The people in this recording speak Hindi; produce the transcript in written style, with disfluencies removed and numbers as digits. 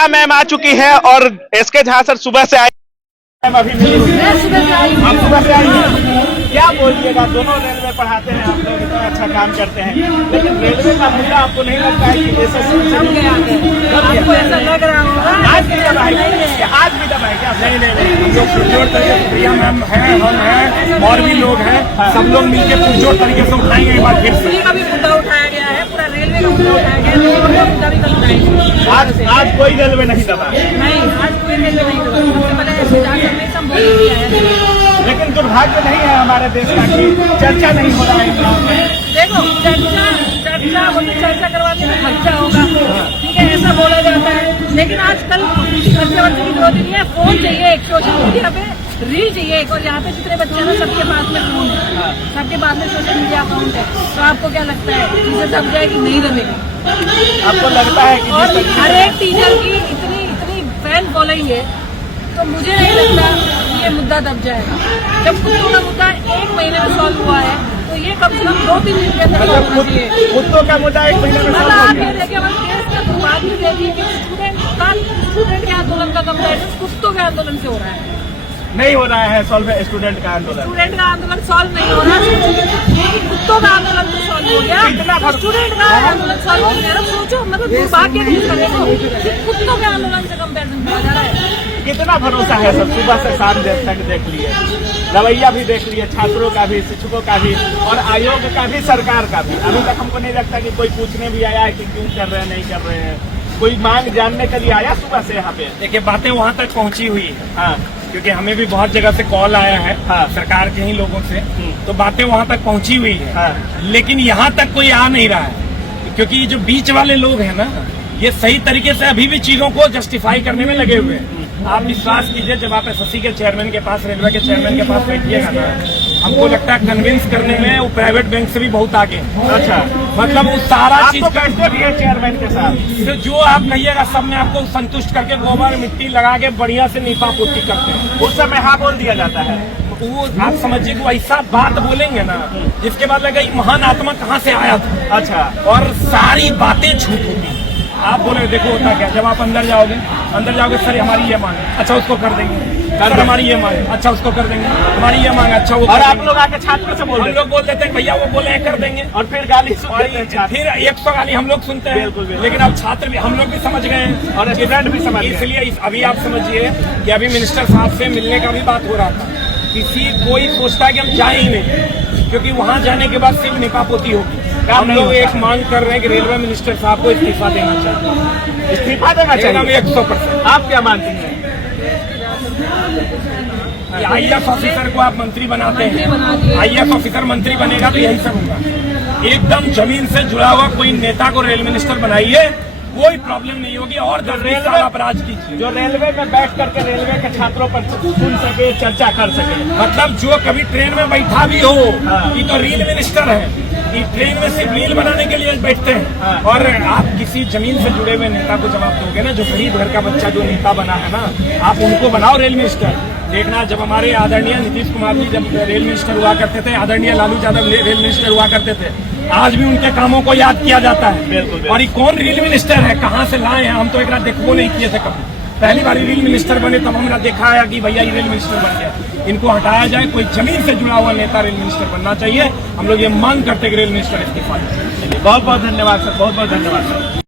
प्रिया मैम आ चुकी है और एसके झा सर सुबह से आए। मैम अभी आप सुबह से आई हैं, क्या बोलिएगा? दोनों रेलवे पढ़ाते हैं, आप लोग इतना अच्छा काम करते हैं, लेकिन रेलवे का मुद्दा आपको नहीं लगता है कि आपको ऐसा लग रहा होगा आज भी दबाएगी? आज भी दबाएगी? नहीं, हम लोग पुरजोर तरीके से, प्रिया मैम है, हम हैं और भी लोग हैं, सब लोग मिलकर पुरजोर तरीके से उठाएंगे एक बार फिर से। का भी मुद्दा उठाया गया है, पूरा रेलवे का मुद्दा उठाया गया है, मुद्दा भी कल उठाएंगे। आज कोई रेलवे नहीं दबा? नहीं, आज कोई रेलवे नहीं दबा। सबसे पहले संबोधित किया है। लेकिन दुर्भाग्य नहीं है हमारे देश का कि चर्चा नहीं हो रहा है। देखो चर्चा वो तो चर्चा करवाने में खर्चा होगा, ठीक है, ऐसा बोला जाता है, लेकिन आजकल खर्चे वर्चे की जरूरत नहीं है। फोन चाहिए, एक सोशल मीडिया पे रील चाहिए, और यहाँ पे जितने बच्चे हैं सबके पास में फोन है, सबके पास में सोशल मीडिया अकाउंट है। तो आपको क्या लगता है इसे दब जाएगी? नहीं दबेगी। आपको लगता है कि और हर एक टीचर की इतनी फैन फॉलोइंग है, तो मुझे नहीं लगता ये मुद्दा दब जाएगा। जब कुत्तों का मुद्दा 1 महीने में सॉल्व हुआ है, तो ये कम से कम 2-3 दिन के अंदर सॉल्व होना चाहिए। कुत्तों का मुद्दा 1 महीने में सॉल्व हो आप गया। ये देखिए, केस का शुरुआत भी देखिए कि स्टूडेंट के आंदोलन का कंपेरिजन कुत्तों के आंदोलन से हो रहा है। नहीं हो रहा है सॉल्व स्टूडेंट का आंदोलन। स्टूडेंट का आंदोलन सॉल्व नहीं हो रहा है, कुत्तों का आंदोलन तो सॉल्व हो गया, स्टूडेंट का आंदोलन सॉल्व हो गया। सोचो, मतलब दुर्भाग्य नहीं करेगा, कुत्तों के आंदोलन से कंपेरिजन किया जा रहा है। कितना भरोसा है सर? सुबह से शाम तक देख लिए, रवैया भी देख लिए, छात्रों का भी, शिक्षकों का भी, और आयोग का भी, सरकार का भी। अभी तक हमको नहीं लगता कि कोई पूछने भी आया है कि क्यों कर रहे हैं, नहीं कर रहे हैं। कोई मांग जानने के लिए आया सुबह से यहाँ पे? देखिए, बातें वहाँ तक पहुँची हुई है, हाँ, क्योंकि हमें भी बहुत जगह से कॉल आया है, हाँ, सरकार के ही लोगों से, तो बातें वहाँ तक पहुँची हुई है, हाँ, लेकिन यहाँ तक कोई आ नहीं रहा है, क्योंकि ये जो बीच वाले लोग हैं ना, ये सही तरीके से अभी भी चीजों को जस्टिफाई करने में लगे हुए हैं। आप विश्वास कीजिए, जब आप एसएससी के चेयरमैन के पास, रेलवे के चेयरमैन के पास बैठिएगा ना, हमको लगता है कन्विंस करने में वो प्राइवेट बैंक से भी बहुत आगे हैं। अच्छा, मतलब वो सारा चीज बैठते भी है चेयरमैन के साथ, तो जो आप कहिएगा सब में आपको संतुष्ट करके गोबर मिट्टी लगा के बढ़िया से नीपा पोती करते हैं। उस समय हाँ बोल दिया जाता है। वो आप समझिए कि ऐसा बात बोलेंगे ना, जिसके बाद लगा महान आत्मा कहाँ से आया था। अच्छा, और सारी बातें झूठ होती। आप बोले देखो होता क्या, जब आप अंदर जाओगे सर हमारी ये मांग, अच्छा उसको कर देंगे, सर हमारी ये मांग, अच्छा उसको कर देंगे, हमारी ये मांग, अच्छा वो। और आप लोग आके छात्रों से बोल, हम लोग बोल देते हैं भैया वो बोले कर देंगे, और फिर गाली फिर 100 गाली हम लोग सुनते हैं। बिल्कुल। लेकिन अब छात्र भी, हम लोग भी समझ गए हैं और स्टूडेंट भी समझ गए। इसलिए अभी आप समझिए कि अभी मिनिस्टर साहब से मिलने का भी बात हो रहा था। कोई सोचता है कि हम जाए ही नहीं, क्योंकि वहाँ जाने के बाद सिर्फ निपापोती होगी। हम लोग एक मांग कर रहे हैं कि रेलवे मिनिस्टर साहब को इस्तीफा देना चाहिए। इस्तीफा देना चाहिए 100%। आप क्या मानती हैं? IAS ऑफिसर को आप मंत्री बनाते हैं, IAS ऑफिसर मंत्री बनेगा तो यही सब होगा। एकदम जमीन से जुड़ा हुआ कोई नेता को रेल मिनिस्टर बनाइए, कोई प्रॉब्लम नहीं होगी। और रेलवे आप राज कीजिए, जो रेलवे में बैठ करके रेलवे के छात्रों पर सुन सके, चर्चा कर सके। मतलब जो कभी ट्रेन में बैठा भी हो, ये तो रील मिनिस्टर है। ये ट्रेन में सिर्फ रील बनाने के लिए बैठते हैं। और आप किसी जमीन से जुड़े हुए नेता को जवाब दोगे ना, जो गरीब घर का बच्चा जो नेता बना है ना, आप उनको बनाओ रेल मिनिस्टर। देखना, जब हमारे आदरणीय नीतीश कुमार जी जब रेल मिनिस्टर हुआ करते थे, आदरणीय लालू यादव रेल मिनिस्टर हुआ करते थे, आज भी उनके कामों को याद किया जाता है। बिल्कुल। और ये कौन रेल मिनिस्टर है, कहाँ से लाए हैं, हम तो एक देखो नहीं किए थे कभी। पहली बार रेल मिनिस्टर बने तब हमने देखा है कि भैया ये रेल मिनिस्टर बन गया। इनको हटाया जाए, कोई जमीन से जुड़ा हुआ नेता रेल मिनिस्टर बनना चाहिए। हम लोग ये मांग करते हैं कि रेल मिनिस्टर इस्तीफा दें। बहुत बहुत धन्यवाद सर, बहुत बहुत धन्यवाद सर।